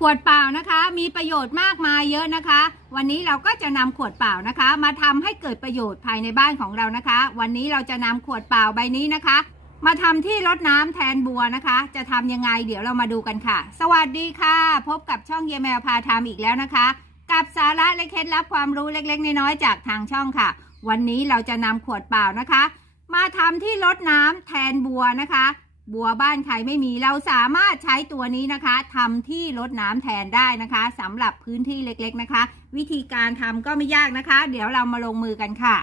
ขวดเปล่านะคะมีประโยชน์มากมายเยอะนะคะ วันนี้เราก็จะนำขวดเปล่านะคะ มาทำให้เกิดประโยชน์ภายในบ้านของเรานะคะ วันนี้เราจะนำขวดเปล่าใบนี้นะคะ มาทำที่รดน้ำแทนบัวนะคะ จะทำยังไงเดี๋ยวเรามาดูกันค่ะ สวัสดีค่ะ พบกับช่องเยแมวพาทำอีกแล้วนะคะ กับสาระและเคล็ดลับความรู้เล็กๆน้อยๆจากทางช่องค่ะ วันนี้เราจะนำขวดเปล่านะคะ มาทำที่รดน้ำแทนบัวนะคะ บัวบ้านใครไม่มีเราสามารถใช้ตัวนี้นะคะทำที่รดน้ำแทนได้นะคะสำหรับพื้นที่เล็กๆนะคะ วิธีการทำก็ไม่ยากนะคะ เดี๋ยวเรามาลงมือกันค่ะ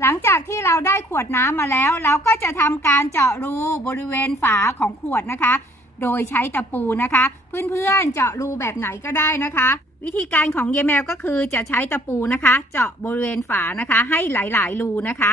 หลังจากที่เราได้ขวดน้ำมาแล้ว เราก็จะทำการเจาะรูบริเวณฝาของขวดนะคะ โดยใช้ตะปูนะคะ เพื่อนๆเจาะรูแบบไหนก็ได้นะคะ วิธีการของเยแมวก็คือจะใช้ตะปูนะคะ เจาะบริเวณฝานะคะ ให้หลายๆรูนะคะ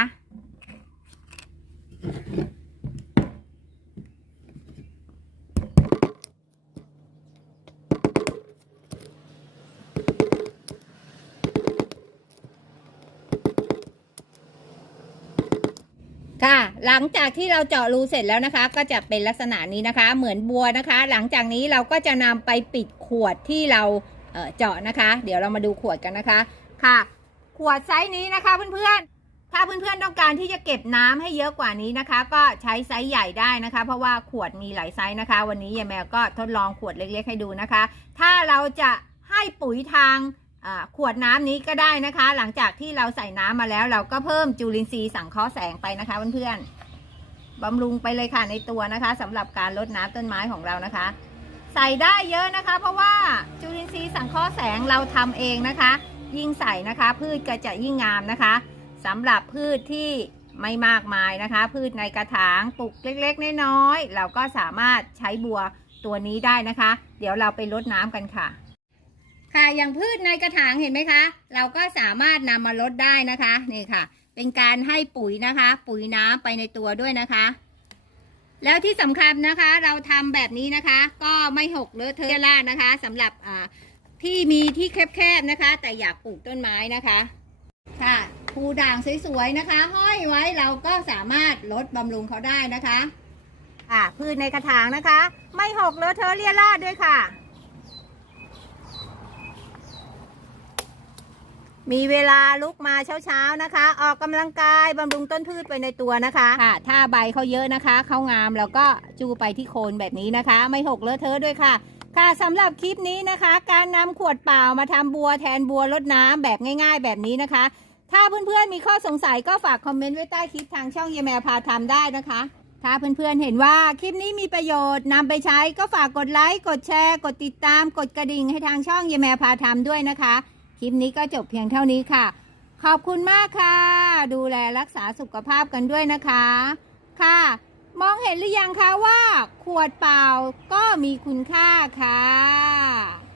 ค่ะ หลังจากที่เราเจาะรูเสร็จแล้วนะคะ ก็จะเป็นลักษณะนี้นะคะ เหมือนบัวนะคะ หลังจากนี้เราก็จะนำไปปิดขวดที่เราเเจาะนะคะ เดี๋ยวเรามาดูขวดกันนะคะ ค่ะ ขวดไซส์นี้นะคะเพื่อนๆ ถ้าเพื่อนๆต้องการที่จะเก็บน้ำให้เยอะกว่านี้นะคะ ก็ใช้ไซส์ใหญ่ได้นะคะ เพราะว่าขวดมีหลายไซส์นะคะ วันนี้ยายแมวก็ทดลองขวดเล็กๆ ให้ดูนะคะ ถ้าเราจะให้ปุ๋ยทาง ขวดน้ำนี้ก็ได้นะคะ หลังจากที่เราใส่น้ำมาแล้ว เราก็เพิ่มจุลินทรีย์สังเคราะห์แสงไปนะคะเพื่อนๆบำรุงไปเลยค่ะในตัวนะคะสำหรับการรดน้ำต้นไม้ของเรานะคะ ใส่ได้เยอะนะคะ เพราะว่าจุลินทรีย์สังเคราะห์แสงเราทำเองนะคะ ยิ่งใส่นะคะ พืชก็จะยิ่งงามนะคะสำหรับพืชที่ไม่มากมายนะคะ พืชในกระถางปลูกเล็กๆน้อยๆเราก็สามารถใช้บัวตัวนี้ได้นะคะ เดี๋ยวเราไปรดน้ำกันค่ะ ค่ะอย่างพืชในกระถางเห็นไหมคะ เราก็สามารถนำมาลดได้นะคะนี่ค่ะ เป็นการให้ปุ๋ยนะคะ ปุ๋ยน้ำไปในตัวด้วยนะคะ แล้วที่สำคัญนะคะ เราทำแบบนี้นะคะ ก็ไม่หกเลอะเทอะล่านะคะสำหรับอ่าที่มีที่แคบๆนะคะ แต่อยากปลูกต้นไม้นะคะค่ะภูด่างสวยๆนะคะ ห้อยไว้เราก็สามารถลดบำรุงเขาได้นะคะ อ่าพืชในกระถางนะคะ ไม่หกเลอะเทอะเลี่ยราดด้วยค่ะ มีเวลาลุกมาเช้าๆนะคะ ออกกำลังกายบำรุงต้นพืชไปในตัวนะคะค่ะ ถ้าใบเขาเยอะนะคะเขางามแล้วก็จูไปที่โคนแบบนี้นะคะ ไม่หกเลอะเทอะด้วยค่ะ ค่ะสำหรับคลิปนี้นะคะ การนำขวดเปล่ามาทำบัวแทนบัวรดน้ำแบบง่าย ๆ แบบนี้นะคะ ถ้าเพื่อนๆมีข้อสงสัยก็ฝากคอมเมนต์ไว้ใต้คลิปทางช่องเยแมพาทำได้นะคะถ้าเพื่อนๆเห็นว่าคลิปนี้มีประโยชน์นำไปใช้ก็ฝากกดไลค์ กดแชร์ กดติดตาม กดกระดิ่งให้ทางช่องเยแมพาทำด้วยนะคะ คลิปนี้ก็จบเพียงเท่านี้ค่ะ ขอบคุณมากค่ะ ดูแลรักษาสุขภาพกันด้วยนะคะ ค่ะ มองเห็นหรือยังคะว่า ขวดเปล่าก็มีคุณค่าค่ะ